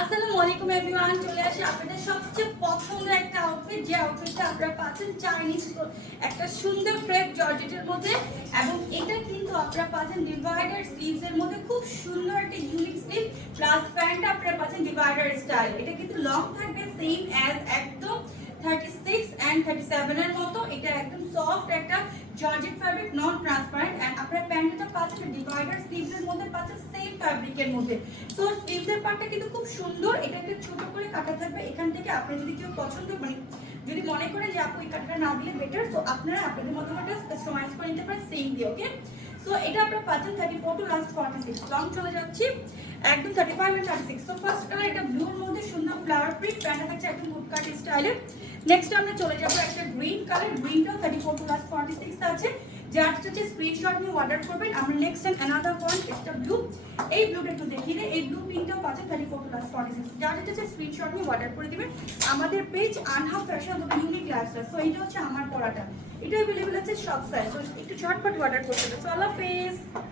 আসসালামু আলাইকুম এভরিওয়ান, চলে আসি আপনাদের সবচেয়ে পছন্দের একটা আউটফিট, যে আউটফিটটা আপনারা পাচ্ছেন চাইনিজ একটা সুন্দর ক্রেপ জর্জেটের মধ্যে। এবং এটা কিন্তু আপনারা পাচ্ছেন ডিভাইডার স্লিভস এর মধ্যে, খুব সুন্দর একটা ইউনিক স্লিভ প্লাস প্যান্টটা আপনারা পাচ্ছেন ডিভাইডার স্টাইল। এটা কিন্তু লং থাকবে সেম অ্যাজ একদম 36 এন্ড 37 এর মতো। এটা একদম সফট একটা georgette fabric, non transparent. And আপনারা প্যান্টটা পাচ্ছেন ডিভাইডার স্লিভস এর মধ্যে, পাচ্ছেন সেম ফ্যাব্রিকের মধ্যে। তো স্লিভস এর পার্টটা কিন্তু খুব সুন্দর, এটা একটু ছোট করে কাটা থাকবে এখান থেকে। আপনি যদি কেউ পছন্দ যদি মনে করেন যে আপু এই কাটটা না দিলে বেটার, তো আপনারা আপনাদের মতো করে কাস্টমাইজ করে নিতে পারেন সেম দিয়ে। ওকে, সো এটা আপনারা পাচ্ছেন 34 টু লাস্ট 46। লং চলে যাচ্ছি একদম 35 এন্ড 36। সো ফার্স্ট কালার এটা ব্লুর মধ্যে সুন্দর ফ্লাওয়ার প্রিন্ট, প্যান্টটা থাকছে একদম হুড কাট স্টাইলে। নেক্সট আমরা চলে যাব একটা গ্রিন কালার, গ্রিনটাও 34 টু লাস্ট 46 আছে। যার হচ্ছে স্ক্রিনশট নিয়ে অর্ডার করবেন। আমরা নেক্সট এন্ড অ্যানাদার ওয়ান, এটা ব্লু। এই ব্লুটা একটু দেখিয়ে দিই, এই ব্লু প্রিন্টটাও পাচ্ছেন 34 টু লাস্ট 46। যার হচ্ছে স্ক্রিনশট নিয়ে অর্ডার করে দিবেন। আমাদের পেজ আনহা ফ্যাশন অথবা ইউনিক লাইফস্টাইল। সো এটা হচ্ছে আমার পরাটা, এটা अवेलेबल আছে সব সাইজ। তো একটু ঝটপট অর্ডার করতে হবে। সো আল্লাহ হাফেজ।